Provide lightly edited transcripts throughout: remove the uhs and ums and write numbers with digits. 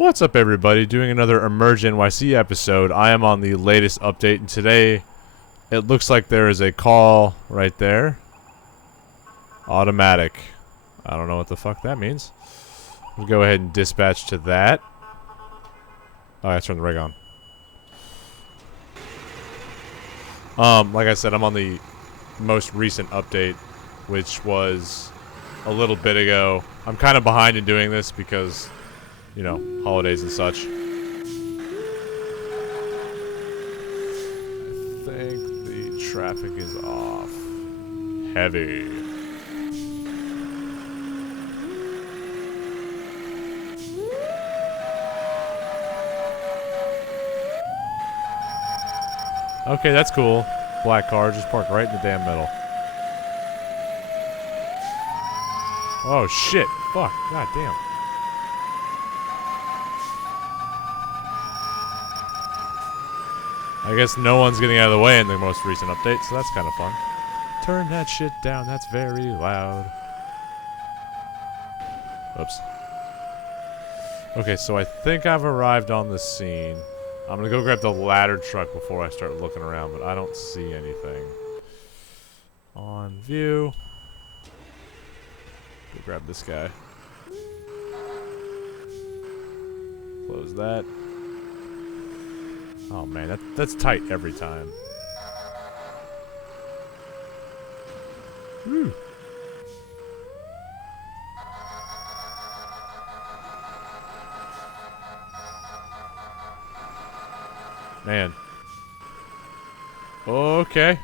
What's up, everybody? Doing another EmergeNYC episode. I am on the latest update, and today it looks like there is a call right there. Automatic. I don't know what the fuck that means. We'll go ahead and dispatch to that. Oh, I turned the rig on. Like I said, I'm on the most recent update, which was a little bit ago. I'm kind of behind in doing this because, you know, holidays and such. I think the traffic is off. Heavy. Okay, that's cool. Black car just parked right in the damn middle. Oh shit. Fuck. God damn. I guess no one's getting out of the way in the most recent update, so that's kind of fun. Turn that shit down, that's very loud. Oops. Okay, so I think I've arrived on the scene. I'm gonna go grab the ladder truck before I start looking around, but I don't see anything. On view. Go grab this guy. Close that. Oh man, that's tight every time. Whew. Man. Okay.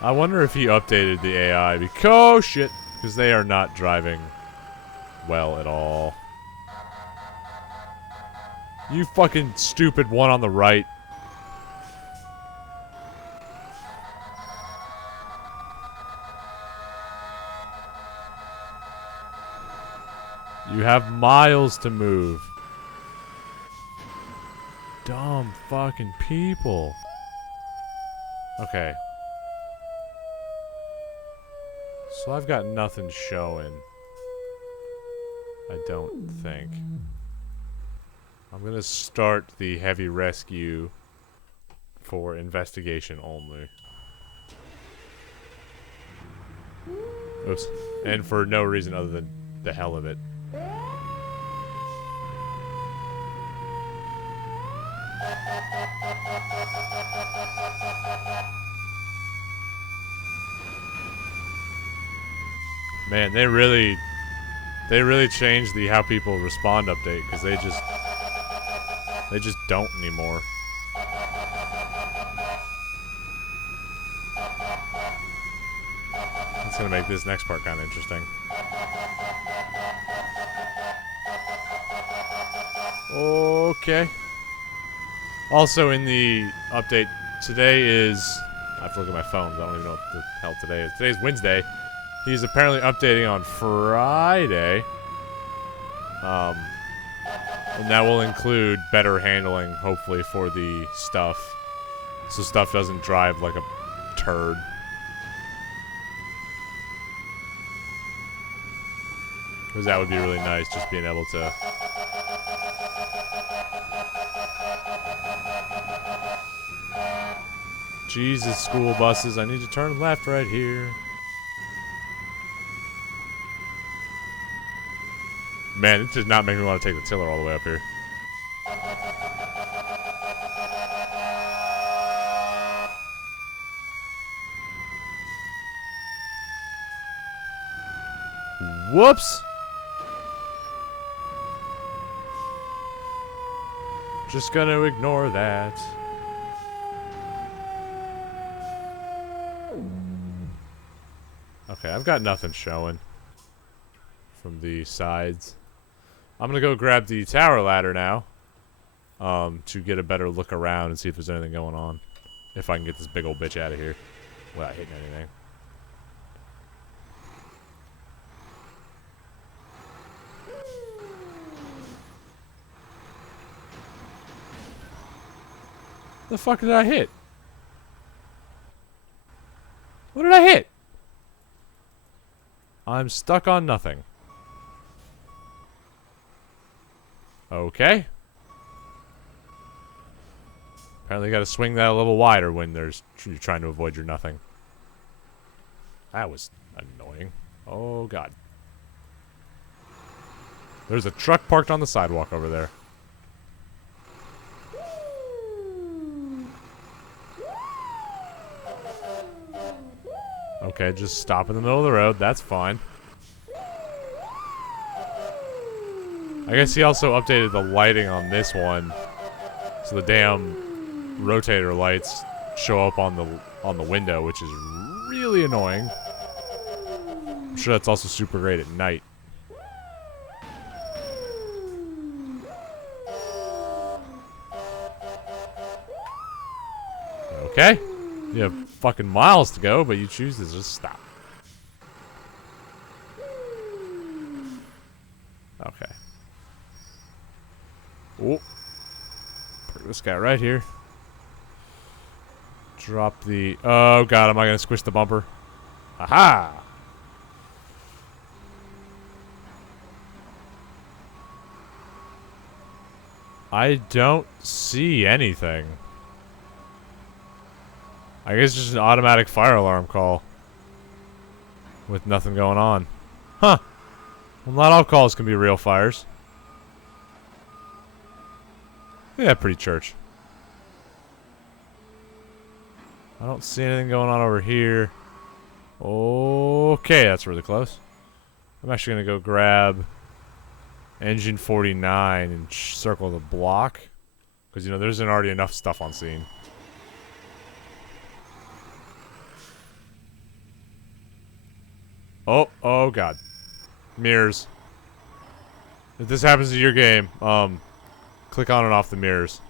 I wonder if he updated the AI because oh shit, because they are not driving well at all. You fucking stupid one on the right. You have miles to move. Dumb fucking people. Okay. So I've got nothing showing. I don't think. I'm gonna start the heavy rescue for investigation only. Oops. And for no reason other than the hell of it. Man, they really changed the how people respond update because they just don't anymore. It's gonna make this next part kind of interesting. Okay. Also in the update, today is... I have to look at my phone, I don't even know what the hell today is. Today's Wednesday. He's apparently updating on Friday. And that will include better handling, hopefully, for the stuff. So stuff doesn't drive like a turd. Because that would be really nice, just being able to... Jesus, school buses, I need to turn left right here. Man, it does not make me want to take the tiller all the way up here. Whoops! Just gonna ignore that. Okay, I've got nothing showing from the sides. I'm gonna go grab the tower ladder now, to get a better look around and see if there's anything going on. If I can get this big old bitch out of here without hitting anything. The fuck did I hit? What did I hit? I'm stuck on nothing. Okay. Apparently you gotta swing that a little wider when you're trying to avoid your nothing. That was annoying. Oh, God. There's a truck parked on the sidewalk over there. Okay, just stop in the middle of the road. That's fine. I guess he also updated the lighting on this one, so the damn rotator lights show up on the window, which is really annoying. I'm sure that's also super great at night. Okay. You have fucking miles to go, but you choose to just stop. Okay. Oh. Put this guy right here. Drop the... Oh, God. Am I going to squish the bumper? Aha! I don't see anything. I guess just an automatic fire alarm call. With nothing going on. Huh. Well, not all calls can be real fires. Yeah, pretty church. I don't see anything going on over here. Okay, that's really close. I'm actually going to go grab engine 49 and circle the block. Because, you know, there isn't already enough stuff on scene. Oh God. Mirrors. If this happens to your game, click on and off the mirrors.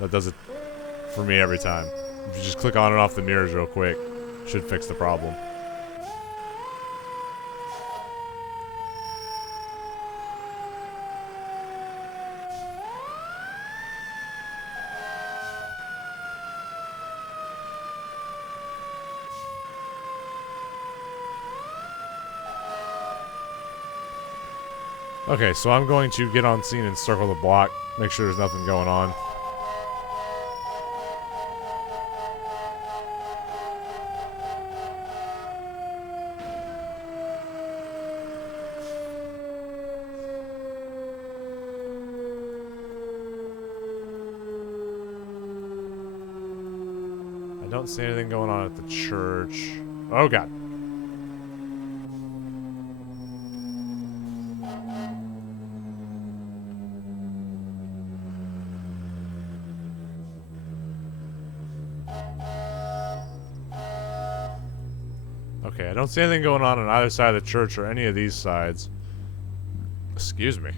That does it for me every time. If you just click on and off the mirrors real quick, should fix the problem. Okay, so I'm going to get on scene and circle the block, make sure there's nothing going on. I don't see anything going on at the church. Oh, God. Okay, I don't see anything going on either side of the church or any of these sides. Excuse me.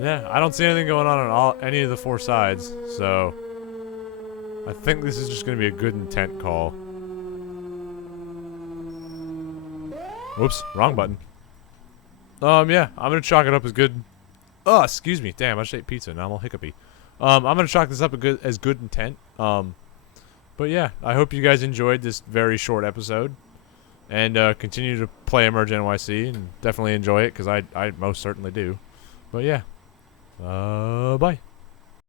Yeah, I don't see anything going on any of the four sides, so I think this is just going to be a good intent call. Whoops, wrong button. Yeah, I'm going to chalk it up as good. Oh, excuse me. Damn, I just ate pizza. Now I'm all hiccupy. I'm going to chalk this up as good intent. But yeah, I hope you guys enjoyed this very short episode. And continue to play EmergeNYC and definitely enjoy it, because I most certainly do. But yeah. Bye.